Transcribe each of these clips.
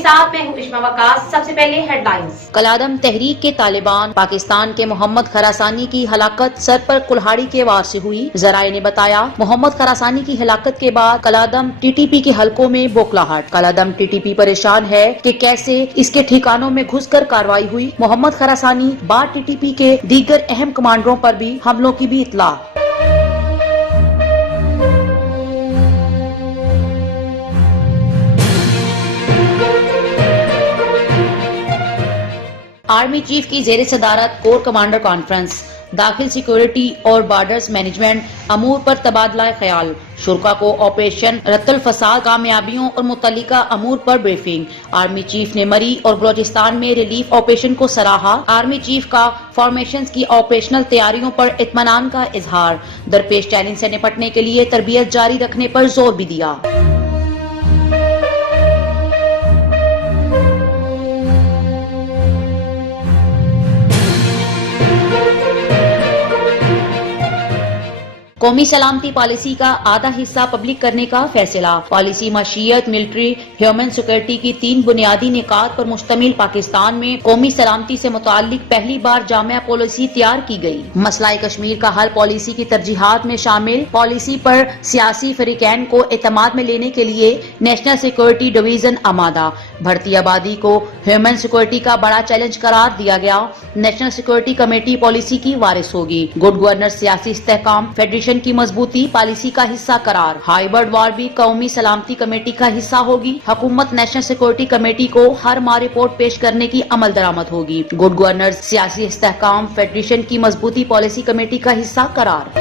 साथ मैं हूं इश्मा वकास। सबसे पहले हेडलाइंस। कलादम तहरीक के तालिबान पाकिस्तान के मोहम्मद खरासानी की हलाकत सर पर कुल्हाड़ी के वार से हुई। जराये ने बताया, मोहम्मद खरासानी की हलाकत के बाद कलादम टीटीपी के हलकों में बौखलाहट। कलादम टीटीपी परेशान है कि कैसे इसके ठिकानों में घुसकर कार्रवाई हुई। मोहम्मद खरासानी बाद टीटीपी के दीगर अहम कमांडरों पर भी हमलों की भी इत्तला। आर्मी चीफ की जेर सदारत कोर कमांडर कॉन्फ्रेंस। दाखिल सिक्योरिटी और बॉर्डर्स मैनेजमेंट अमूर पर तबादला ख्याल। शुरा को ऑपरेशन रत्तल फसाद कामयाबियों और मुतल्लिका अमूर पर ब्रीफिंग। आर्मी चीफ ने मरी और बलोचिस्तान में रिलीफ ऑपरेशन को सराहा। आर्मी चीफ का फॉर्मेशन की ऑपरेशनल तैयारियों पर इत्मीनान का इजहार। दरपेश चैलेंज से निपटने के लिए तरबियत जारी रखने पर जोर भी दिया। कौमी सलामती पॉलिसी का आधा हिस्सा पब्लिक करने का फैसला। पॉलिसी मशीयत, मिलिट्री, ह्यूमन सिक्योरिटी की 3 बुनियादी निकात पर मुश्तमिल पाकिस्तान में कौमी सलामती से मुताल्लिक पहली बार जामिया पॉलिसी तैयार की गई। मसला कश्मीर का हल पॉलिसी की तरजीहात में शामिल। पॉलिसी पर सियासी फरीकैन को एतमाद में लेने के लिए नेशनल सिक्योरिटी डिवीजन आमादा। बढ़ती आबादी को ह्यूमन सिक्योरिटी का बड़ा चैलेंज करार दिया गया। नेशनल सिक्योरिटी कमेटी पॉलिसी की वारिस होगी। गुड गवर्नेंस, सियासी इस्तेहकाम, फेडरेशन की मजबूती पॉलिसी का हिस्सा करार। हाइब्रिड वार भी कौमी सलामती कमेटी का हिस्सा होगी। हुकूमत नेशनल सिक्योरिटी कमेटी को हर माह रिपोर्ट पेश करने की अमल दरामद होगी। गुड गवर्नेंस, सियासी इस्तेहकाम, फेडरेशन की मजबूती पॉलिसी कमेटी का हिस्सा करार।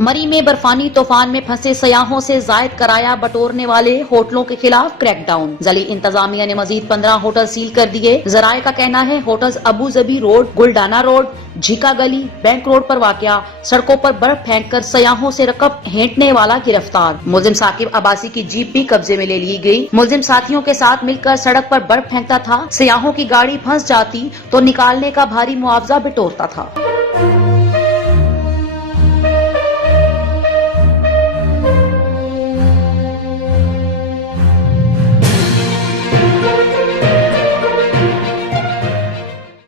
मरी में बर्फानी तूफान में फंसे सयाहों से जायद कराया बटोरने वाले होटलों के खिलाफ क्रैकडाउन। जली इंतजामिया ने मजीद 15 होटल सील कर दिए। जराये का कहना है, होटल्स अबू जबी रोड, गुलडाना रोड, झीका गली, बैंक रोड पर वाकया सड़कों पर बर्फ फेंककर सयाहों से रकब हेंटने वाला गिरफ्तार। मुलजिम साकिब अब्बासी की जीप भी कब्जे में ले ली गई। मुलजिम साथियों के साथ मिलकर सड़क पर बर्फ फेंकता था। सयाहों की गाड़ी फंस जाती तो निकालने का भारी मुआवजा बिटोरता था।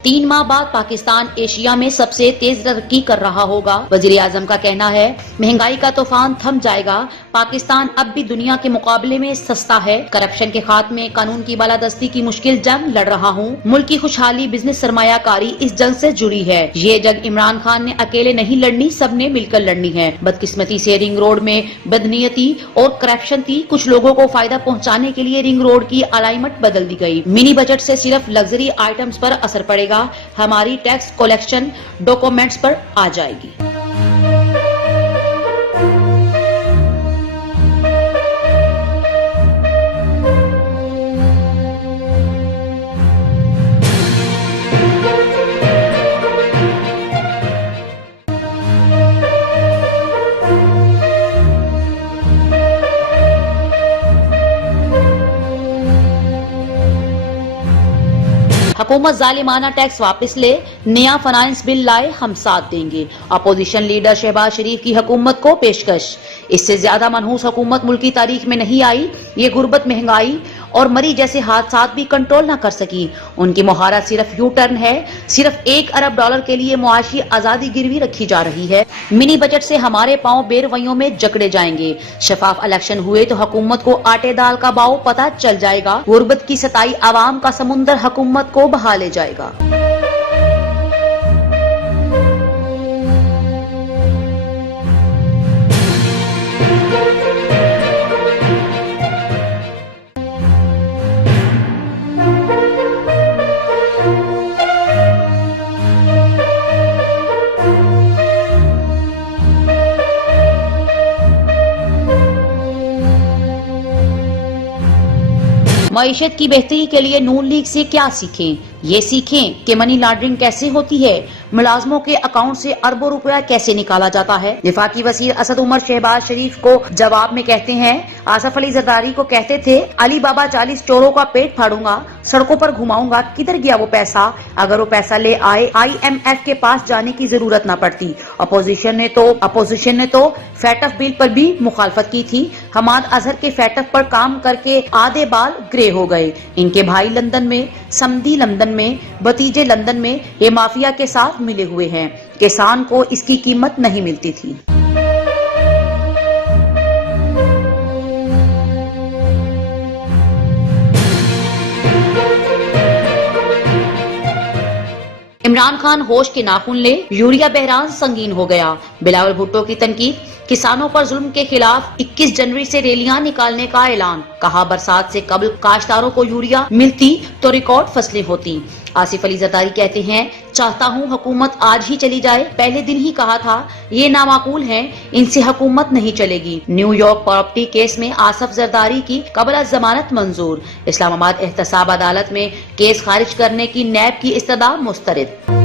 तीन माह बाद पाकिस्तान एशिया में सबसे तेज तरक्की कर रहा होगा। वजीर आजम का कहना है, महंगाई का तूफान थम जाएगा। पाकिस्तान अब भी दुनिया के मुकाबले में सस्ता है। करप्शन के खात्मे, कानून की बालादस्ती की मुश्किल जंग लड़ रहा हूँ। मुल्क की खुशहाली, बिजनेस, सरमायाकारी इस जंग से जुड़ी है। ये जंग इमरान खान ने अकेले नहीं लड़नी, सबने मिलकर लड़नी है। बदकिस्मती से रिंग रोड में बदनीयती और करप्शन थी। कुछ लोगों को फायदा पहुँचाने के लिए रिंग रोड की अलाइनमेंट बदल दी गई। मिनी बजट से सिर्फ लग्जरी आइटम्स पर असर पड़ेगा। हमारी टैक्स कलेक्शन डॉक्यूमेंट्स पर आ जाएगी। हुकूमत जालिमाना टैक्स वापस ले, नया फाइनेंस बिल लाए, हम साथ देंगे। अपोजिशन लीडर शहबाज शरीफ की हुकूमत को पेशकश। इससे ज्यादा मनहूस हुकूमत मुल्क की तारीख में नहीं आई। ये गुर्बत, महंगाई और मरी जैसे हादसा भी कंट्रोल न कर सकी। उनकी मुहारत सिर्फ यू टर्न है। सिर्फ $1 अरब के लिए मुआशी आजादी गिरवी रखी जा रही है। मिनी बजट से हमारे पांव बेरवैयों में जकड़े जाएंगे। शफाफ इलेक्शन हुए तो हुकूमत को आटे दाल का भाव पता चल जाएगा। गुर्बत की सताई आवाम का समुंदर हुकूमत को बहा ले जाएगा। मईशत की बेहतरी के लिए नून लीग से क्या सीखें? ये सीखें कि मनी लॉन्ड्रिंग कैसे होती है, मुलाजमों के अकाउंट से अरबों रुपया कैसे निकाला जाता है। वफाकी वजीर असद उमर शहबाज शरीफ को जवाब में कहते हैं, आसफ अली जरदारी को कहते थे अली बाबा 40 चोरों का पेट फाड़ूंगा, सड़कों पर घुमाऊंगा, किधर गया वो पैसा? अगर वो पैसा ले आए IMF के पास जाने की जरूरत न पड़ती। अपोजिशन ने तो फैटफ बिल पर भी मुखालफत की थी। हमाद अजहर के फैटफ पर काम करके आधे बाल ग्रे हो गए। इनके भाई लंदन में, समधी लंदन में, भतीजे लंदन में ये माफिया के साथ मिले हुए हैं। किसान को इसकी कीमत नहीं मिलती थी। इमरान खान होश के नाखून ले, यूरिया बहरान संगीन हो गया। बिलावल भुट्टो की तनकीद, किसानों पर जुल्म के खिलाफ 21 जनवरी से रैलियां निकालने का ऐलान। कहा बरसात से कबल काश्तकारों को यूरिया मिलती तो रिकॉर्ड फसलें होती। आसिफ अली जरदारी कहते हैं, चाहता हूं हुकूमत आज ही चली जाए। पहले दिन ही कहा था ये नामाकूल हैं, इनसे हुकूमत नहीं चलेगी। न्यूयॉर्क प्रॉपर्टी केस में आसिफ जरदारी की कबल जमानत मंजूर। इस्लामाबाद एहतसाब अदालत में केस खारिज करने की नैब की इस्तदा मुस्तरद।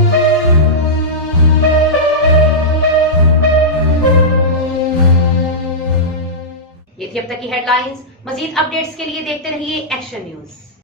ये थी अब तक की हेडलाइंस। मजीद अपडेट्स के लिए देखते रहिए एक्शन न्यूज।